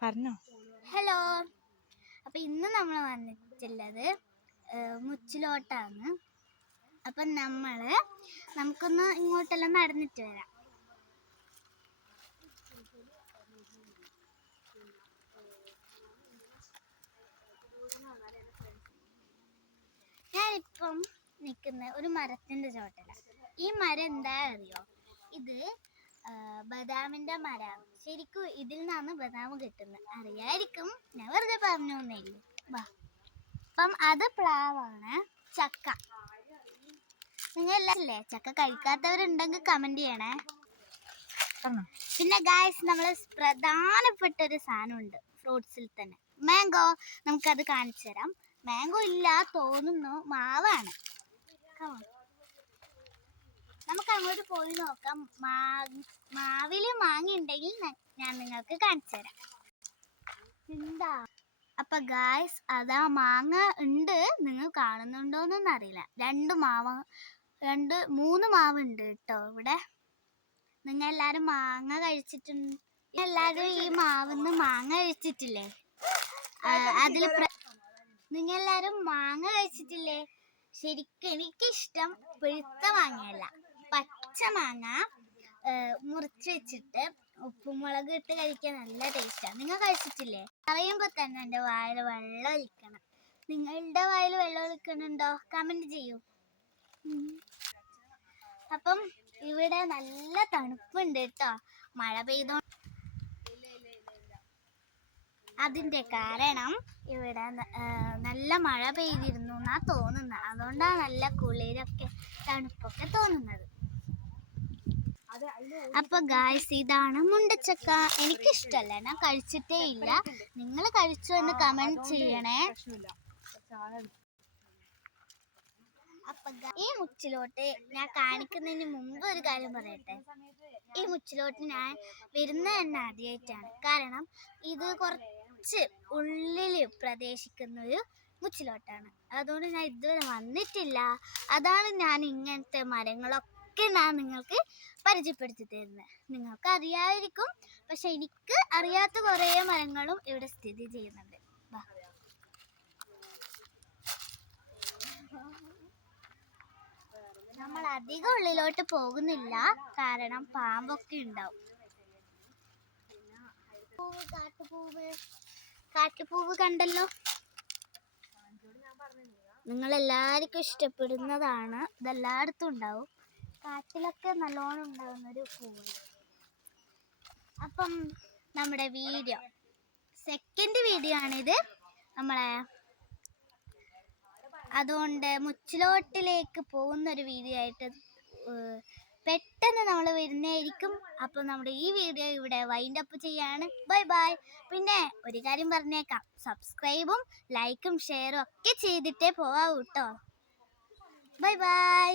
പറഞ്ഞോ. ഹലോ. അപ്പൊ ഇന്ന് നമ്മൾ വന്നിട്ടുള്ളത് മുച്ചിലോട്ടാണ്. അപ്പം നമ്മൾ നമുക്കൊന്ന് ഇങ്ങോട്ടെല്ലാം നടന്നിട്ട് വരാം. ഞാനിപ്പം നിൽക്കുന്ന ഒരു മരത്തിന്റെ ചോട്ടല. ഈ മരം എന്താ അറിയോ ഇത് ബദാമിന്റെ മര. ശരിക്കും ഇതിൽ നിന്നാണ് ബദാം കിട്ടുന്നത്. അറിയായിരിക്കും. ഞാൻ വെറുതെ പറഞ്ഞു എന്നേ ഉള്ളൂ വാ. അപ്പം അത് പ്ലാവാണ് ചക്ക. നിങ്ങൾ അല്ലേ ചക്ക കഴിക്കാത്തവരുണ്ടെങ്കിൽ കമന്റ് ചെയ്യണേ. പിന്നെ ഗായ്സ് നമ്മൾ പ്രധാനപ്പെട്ട ഒരു സാധനമുണ്ട്. ഫ്രൂട്ട്സിൽ തന്നെ. മാംഗോ നമുക്കത് കാണിച്ചു തരാം മാംഗോ ഇല്ല തോന്നുന്നു. മാവാണ്. On. നമുക്ക് അങ്ങോട്ട് പോയി നോക്കാം. മാവിൽ മാങ്ങ ഉണ്ടെങ്കിൽ ഞാൻ നിങ്ങൾക്ക് കാണിച്ചു തരാം. എന്താ? അപ്പൊ ഗായ്സ് അതാ മാങ്ങ ഉണ്ട്. നിങ്ങൾ കാണുന്നുണ്ടോന്നൊന്നും അറിയില്ല രണ്ട് മാവ് രണ്ട് മൂന്ന് മാവ് ഉണ്ട് കേട്ടോ ഇവിടെ. നിങ്ങൾ എല്ലാരും മാങ്ങ കഴിച്ചിട്ടുണ്ട് എല്ലാരും ഈ മാവിന്ന് മാങ്ങ കഴിച്ചിട്ടില്ലേ? അതിൽ നിങ്ങൾ എല്ലാരും മാങ്ങ കഴിച്ചിട്ടില്ലേ? ശരിക്കും എനിക്കിഷ്ടം പിഴുത്ത മാങ്ങയല്ല. പച്ച മാങ്ങ മുറിച്ച് വെച്ചിട്ട് ഉപ്പുമുളക് ഇട്ട് കഴിക്കാൻ നല്ല ടേസ്റ്റാണ് നിങ്ങൾ കഴിച്ചിട്ടില്ലേ? പറയുമ്പോ തന്നെ എന്റെ വായിൽ വെള്ളം ഒലിക്കണം. നിങ്ങളുടെ വായിൽ വെള്ളം ഒലിക്കണുണ്ടോ കമന്റ് ചെയ്യൂ. അപ്പം ഇവിടെ നല്ല തണുപ്പുണ്ട് കേട്ടോ. മഴ പെയ്തോ അതിന്റെ കാരണം ഇവിടെ നല്ല മഴ പെയ്തിരുന്നു എന്നാ തോന്നുന്നത്. അതുകൊണ്ടാണ് നല്ല കുളിരൊക്കെ തണുപ്പൊക്കെ തോന്നുന്നത്. അപ്പൊ ഗായ്സ് ഇതാണ് മുണ്ടച്ചക്ക. എനിക്കിഷ്ടല്ല ഞാൻ കഴിച്ചിട്ടേ ഇല്ല. നിങ്ങൾ കഴിച്ചു എന്ന് കമന്റ് ചെയ്യണേ. അപ്പൊ ഈ മുച്ചിലോട്ട് ഞാൻ കാണിക്കുന്നതിന് മുമ്പ് ഒരു കാര്യം പറയട്ടെ. ഈ മുച്ചിലോട്ട് ഞാൻ വരുന്നത് തന്നെ ആദ്യമായിട്ടാണ് കാരണം ഇത് കുറച്ച് ഉള്ളിൽ പ്രദേശിക്കുന്ന ഒരു മുച്ചിലോട്ടാണ്. അതുകൊണ്ട് ഞാൻ ഇതുവരെ വന്നിട്ടില്ല. അതാണ് ഞാൻ ഇങ്ങനത്തെ മരങ്ങളൊക്കെ ഞാൻ നിങ്ങൾക്ക് പരിചയപ്പെടുത്തി തരുന്നത് നിങ്ങൾക്ക് അറിയാതിരിക്കും പക്ഷെ എനിക്ക് അറിയാത്ത കുറേ മരങ്ങളും ഇവിടെ സ്ഥിതി ചെയ്യുന്നുണ്ട്. നമ്മൾ അധികം ഉള്ളിലോട്ട് പോകുന്നില്ല. കാരണം പാമ്പൊക്കെ ഉണ്ടാവും. പൂവ് കാട്ടുപൂവ്. കാട്ടുപൂവ് കണ്ടല്ലോ. നിങ്ങൾ എല്ലാവർക്കും ഇഷ്ടപ്പെടുന്നതാണ്. ഇതെല്ലായിടത്തും ഉണ്ടാവും. കാട്ടിലൊക്കെ നല്ലോണം ഉണ്ടാവുന്ന ഒരു പൂവ്. അപ്പം നമ്മുടെ വീഡിയോ. സെക്കൻഡ് വീഡിയോ ആണിത്. നമ്മളെ അതുകൊണ്ട് മുച്ചിലോട്ടിലേക്ക് പോകുന്ന ഒരു വീഡിയോ ആയിട്ട് പെട്ടെന്ന് നമ്മൾ വരുന്നതായിരിക്കും. അപ്പോൾ നമ്മുടെ ഈ വീഡിയോ ഇവിടെ വൈൻഡ് അപ്പ് ചെയ്യാണ്. ബൈ ബൈ പിന്നെ ഒരു കാര്യം പറഞ്ഞേക്കാം. സബ്സ്ക്രൈബും ലൈക്കും ഷെയറും ഒക്കെ ചെയ്തിട്ടേ പോവാ കേട്ടോ ബൈ ബൈ